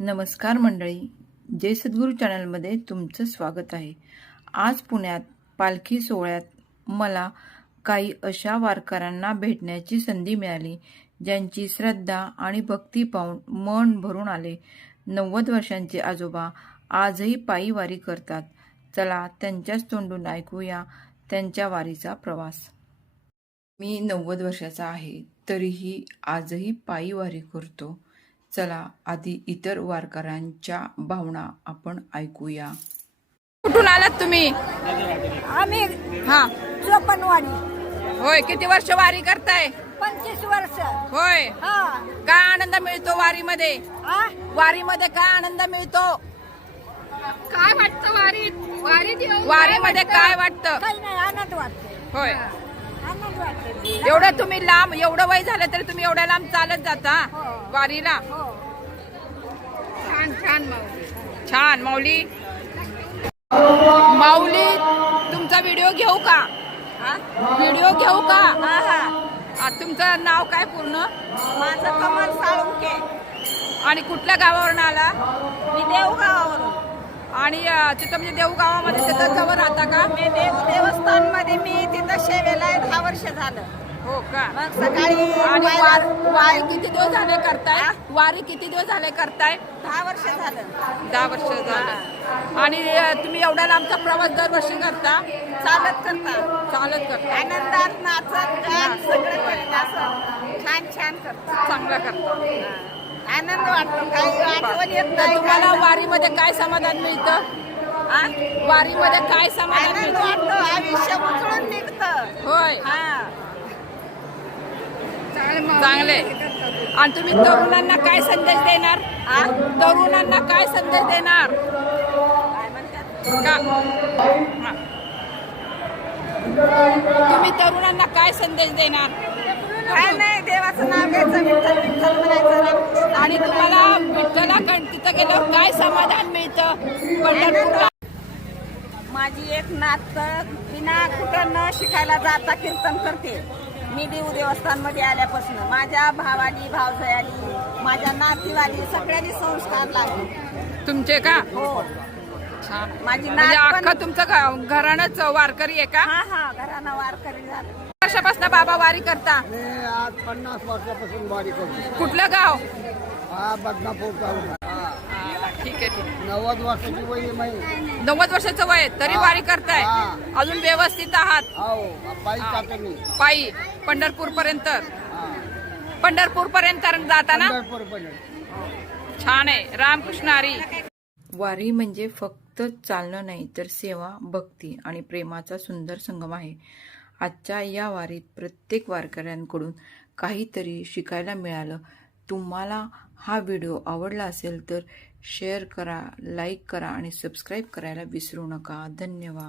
नमस्कार मंडळी, जय सद्गुरू चॅनलमध्ये तुमचं स्वागत आहे। आज पुण्यात पालखी सोहळ्यात मला काही अशा वारकऱ्यांना भेटण्याची संधी मिळाली ज्यांची श्रद्धा आणि भक्ती पाहून मन भरून आले। 90 वर्षांचे आजोबा आजही पायी वारी करतात। चला त्यांच्याच तोंडून ऐकूया त्यांच्या वारीचा प्रवास। मी 90 वर्षाचा आहे, तरीही आजही पायी वारी करतो। चला आधी इतर वारकऱ्यांच्या भावना आपण ऐकूया। कुठून आलात तुम्ही? आम्ही हा, चोपनवाडी। होय, किती वर्ष वारी करताय? 25 वर्ष। होय, हा काय आनंद मिळतो वारीमध्ये? हा? वारीमध्ये काय आनंद मिळतो? काय वाटतं वारीमध्ये काय वाटतं? काही नाही, आनंद वाटतो। होय, आनंद वाटतो। एवढं तुम्ही लांब, एवढं वय झालं तरी तुम्ही एवढ्या लांब चालत जाता हो. वारीला? हो, छान छान माऊली। छान माऊली। माऊली, तुमचा व्हिडिओ घेऊ का? व्हिडिओ घेऊ का? तुमचं नाव काय पूर्ण? माझं कमल साळुंके। आणि कुठल्या गावावरून आला? मी देवगावावरून। आणि तिथं म्हणजे देऊ गावामध्ये तिथं जवळ राहता का? मी देवस्थान मध्ये मी तिथं सेवेला आहे, 10 वर्ष झालं। हो का? मग सकाळी आणि वारी किती दिवस झाले करताय? वारी किती दिवस झाले करताय? 10 वर्ष झालं। 10 वर्ष झालं। आणि तुम्ही एवढ्या लांबचा प्रवास दरवर्षी करता? चालत करता, चालत करता, आनंदात नाचत गात सगळं करीत असं छान छान करता। चांगलं करता। आनंद वाटतो, काही आठवण येत नाही। तुम्हाला वारीमध्ये काय समाधान मिळतं? वारीमध्ये काय समाधान आनंद मिळतं? वाटतो, आयुष्य उचलून निघतं। होय, हा, चांगले। आणि तुम्ही तरुणांना काय संदेश देणार? तरुणांना काय संदेश देणार? काय म्हणतात? का तुम्ही तरुणांना काय संदेश देणार? काय नाही, देवाचं नाव घ्यायचं, विठ्ठल विठ्ठल म्हणायचं, रामकृष्ण आणि तुम्हाला विठ्ठलाकडे तिथं गेल्यावर काय समाधान मिळतं? पंढरपूरला माझी एक नात बिना कुठं न शिकायला जाता कीर्तन करते। मी देवस्थान मध्ये आल्यापासून माझ्या भावाली, भावजयाली, माझ्या नातीवाली सगळ्यांनी संस्कार लागले। तुमचे का? हो, छान। माझी म्हणजे नात पण अख्खं तुमचं घरानंच वारकरी आहे का? हा हा, घरानं वारकरी झालं। वर्षापासून बाबा वारी करता? मी आज 50 वर्षापासून वारी करतो। कुठलं गाव? हा, बदनापूर तालुका। ठीक आहे, ठीक आहे। 90 वर्षाची वय आहे माझी। 90 वर्षाचं वय तरी वारी करताय? हा. अजून व्यवस्थित आहात? हो, पायी जातो मी। पायी पंढरपूर पर्यंत? हा, पंढरपूर पर्यंत जाताना? पंढरपूरपर्यंत। छान आहे। रामकृष्ण हरी। वारी म्हणजे फक्त चालणं नाही, तर सेवा, भक्ती आणि प्रेमाचा सुंदर संगम आहे। आजच्या या वारीत प्रत्येक वारकऱ्यांकडून काहीतरी शिकायला मिळालं। तुम्हाला हा व्हिडिओ आवडला असेल तर शेअर करा, लाईक करा आणि सबस्क्राईब करायला विसरू नका। धन्यवाद।